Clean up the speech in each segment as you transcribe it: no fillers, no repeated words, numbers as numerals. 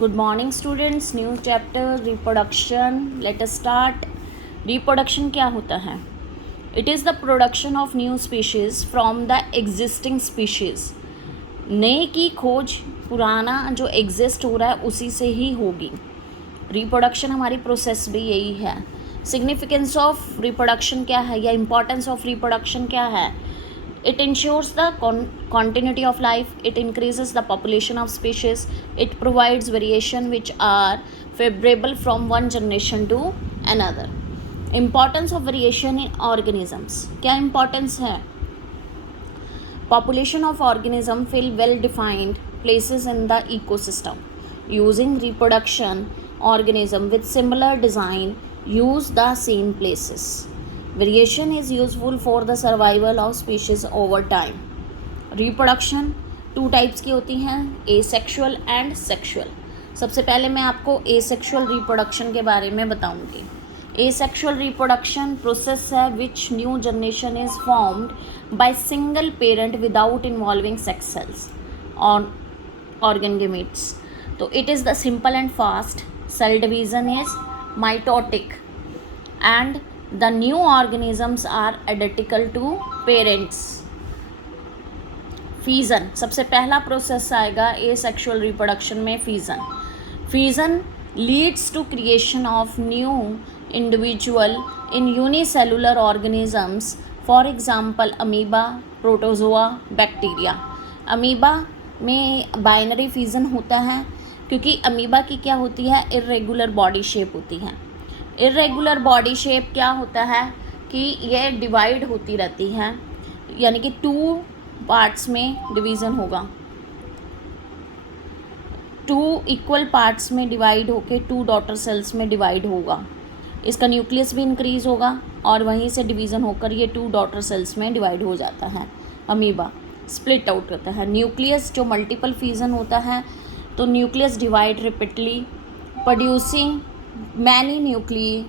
Good morning students, new chapter reproduction. Let us start. Reproduction क्या होता है? It is the production of new species from the existing species. नए की खोज पुराना जो एग्जिस्ट हो रहा है उसी से ही होगी. रिप्रोडक्शन हमारी प्रोसेस भी यही है. सिग्निफिकेंस ऑफ रिप्रोडक्शन क्या है या इम्पॉर्टेंस ऑफ रिप्रोडक्शन क्या है? It ensures the continuity of life, it increases the population of species, it provides variation which are favorable from one generation to another. Importance of variation in organisms. क्या importance है? Population of organism fill well defined places in the ecosystem. Using reproduction, organism with similar design use the same places. Variation is useful for the survival of species over time. Reproduction two types की होती हैं, asexual and sexual. सबसे पहले मैं आपको asexual reproduction के बारे में बताऊंगी. Asexual reproduction process है which new generation is formed by single parent without involving sex cells or organ gametes. तो it is the simple and fast. Cell division is mitotic and the new organisms are identical to parents. Fission सबसे पहला process आएगा asexual reproduction में. Fission leads to creation of new individual in unicellular organisms, for example amoeba, protozoa, bacteria. Amoeba में binary fission होता है क्योंकि amoeba की क्या होती है, इर्रेगुलर बॉडी शेप होती है. इर्रेगुलर बॉडी शेप क्या होता है कि ये डिवाइड होती रहती है, यानी कि टू पार्ट्स में डिवीज़न होगा, टू इक्वल पार्ट्स में डिवाइड होके टू डॉटर सेल्स में डिवाइड होगा. इसका न्यूक्लियस भी इंक्रीज़ होगा और वहीं से डिवीज़न होकर ये टू डॉटर सेल्स में डिवाइड हो जाता है. अमीबा स्प्लिट आउट करता है. न्यूक्लियस जो मल्टीपल फिजन होता है तो nucleus divide repeatedly producing many nuclei.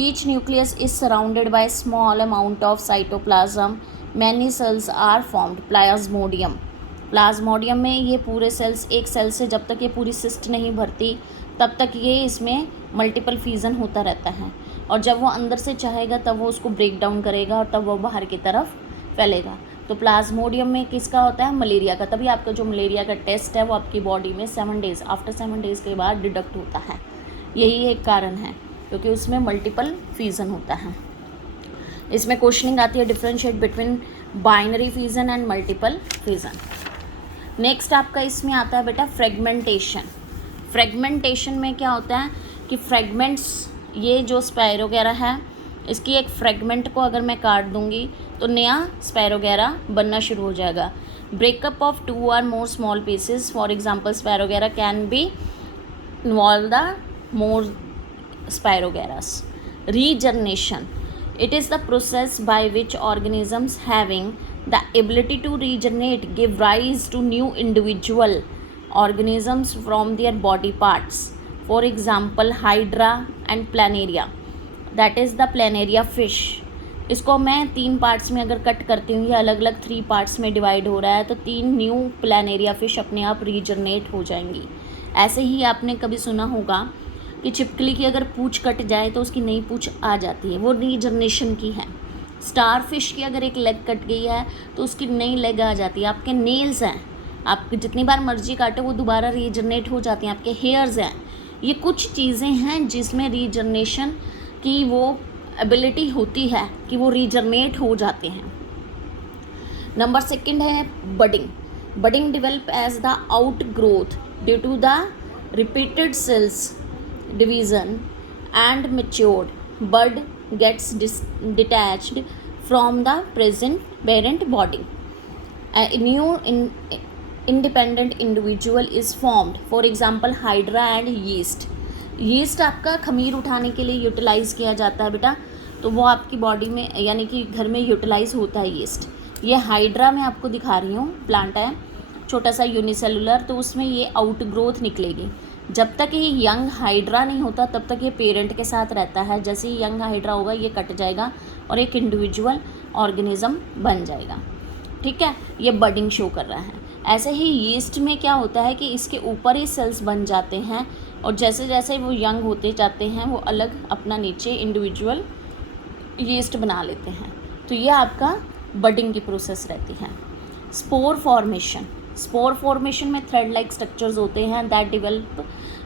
Each nucleus is surrounded by a small amount of cytoplasm. Many cells are formed. Plasmodium में ये पूरे सेल्स, एक सेल से जब तक ये पूरी सिस्ट नहीं भरती तब तक ये इसमें मल्टीपल फिजन होता रहता है, और जब वो अंदर से चाहेगा तब वो उसको ब्रेक डाउन करेगा और तब वो बाहर की तरफ फैलेगा. तो प्लाज्मोडियम में किसका होता है, मलेरिया का. तभी आपका जो मलेरिया का टेस्ट है वो आपकी बॉडी में 7 डेज़ आफ्टर 7 डेज़ के बाद डिडक्ट होता है. यही एक कारण है क्योंकि उसमें मल्टीपल फिजन होता है. इसमें क्वेश्चनिंग आती है differentiate between binary fission and multiple fission. Next आपका इसमें आता है बेटा फ्रेगमेंटेशन. फ्रेगमेंटेशन में क्या होता है कि फ्रेगमेंट्स, ये जो स्पाइरोगैरा है इसकी एक फ्रेगमेंट को अगर मैं काट दूंगी तो नया स्पाइरोगैरा बनना शुरू हो जाएगा. Breakup of 2 or more small pieces, for example spirogyra can be involve the more spirogaras. Regeneration. It is the process by which organisms having the ability to regenerate give rise to new individual organisms from their body parts. For example, Hydra and Planaria. That is the Planaria fish. इसको मैं 3 parts में अगर cut करती हूँ, ये अलग अलग 3 parts में डिवाइड हो रहा है, तो 3 न्यू प्लानेरिया फिश अपने आप रीजनरेट हो जाएंगी. ऐसे ही आपने कभी सुना होगा कि छिपकली की अगर पूँछ कट जाए तो उसकी नई पूँछ आ जाती है, वो रीजनरेशन की है. स्टार फिश की अगर एक लेग कट गई है तो उसकी नई लेग आ जाती है. आपके नेल्स हैं, आप जितनी बार मर्जी काटो वो दोबारा रीजनरेट हो जाती हैं. आपके हेयर्स हैं, ये कुछ चीज़ें हैं जिसमें रीजनरेशन की वो एबिलिटी होती है कि वो रीजनरेट हो जाते हैं. नंबर 2 है budding. Budding develop as the outgrowth due to the repeated cells division and matured. Bud gets detached from the parent body. A new independent individual is formed. For example, Hydra and yeast. Yeast आपका खमीर उठाने के लिए utilise किया जाता है बेटा, तो वो आपकी बॉडी में यानी कि घर में यूटिलाइज़ होता है यीस्ट. ये हाइड्रा में आपको दिखा रही हूँ, प्लांट है छोटा सा यूनिसेलुलर, तो उसमें ये आउट ग्रोथ निकलेगी. जब तक ये यंग हाइड्रा नहीं होता तब तक ये पेरेंट के साथ रहता है. जैसे ही यंग हाइड्रा होगा ये कट जाएगा और एक इंडिविजुअल ऑर्गेनिज्म बन जाएगा. ठीक है, ये बडिंग शो कर रहा है. ऐसे ही यीस्ट में क्या होता है कि इसके ऊपर ही सेल्स बन जाते हैं और जैसे जैसे वो यंग होते जाते हैं वो अलग अपना नीचे इंडिविजुअल यीस्ट बना लेते हैं। तो ये आपका बडिंग की प्रोसेस रहती है। स्पोर फॉर्मेशन में थ्रेड लाइक स्ट्रक्चर्स होते हैं that develop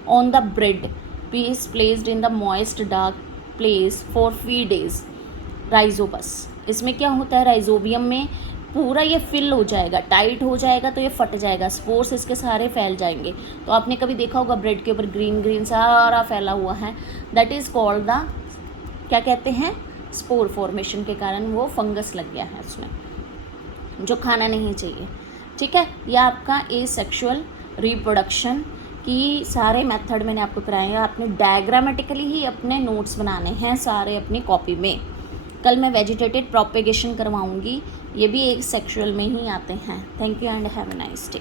on the bread piece placed in the moist dark place for 3 days। Rhizopus, इसमें क्या होता है, राइजोबियम में पूरा ये फिल हो जाएगा, टाइट हो जाएगा तो ये फट जाएगा, स्पोर्स इसके सारे फैल जाएंगे। तो आपने कभी देखा होगा ब्रेड के ऊपर ग्रीन ग्रीन सारा फैला हुआ है, दैट इज़ कॉल्ड द, क्या कहते हैं, स्पोर फॉर्मेशन के कारण वो फंगस लग गया है उसमें जो खाना नहीं चाहिए। ठीक है, यह आपका एसेक्सुअल रिप्रोडक्शन की सारे मेथड मैंने आपको कराए हैं। आपने डायग्रामेटिकली ही अपने नोट्स बनाने हैं सारे अपनी कॉपी में। कल मैं वेजिटेटिव प्रोपेगेशन करवाऊंगी, ये भी एक सेक्सुअल में ही आते हैं। Thank you and have a nice day.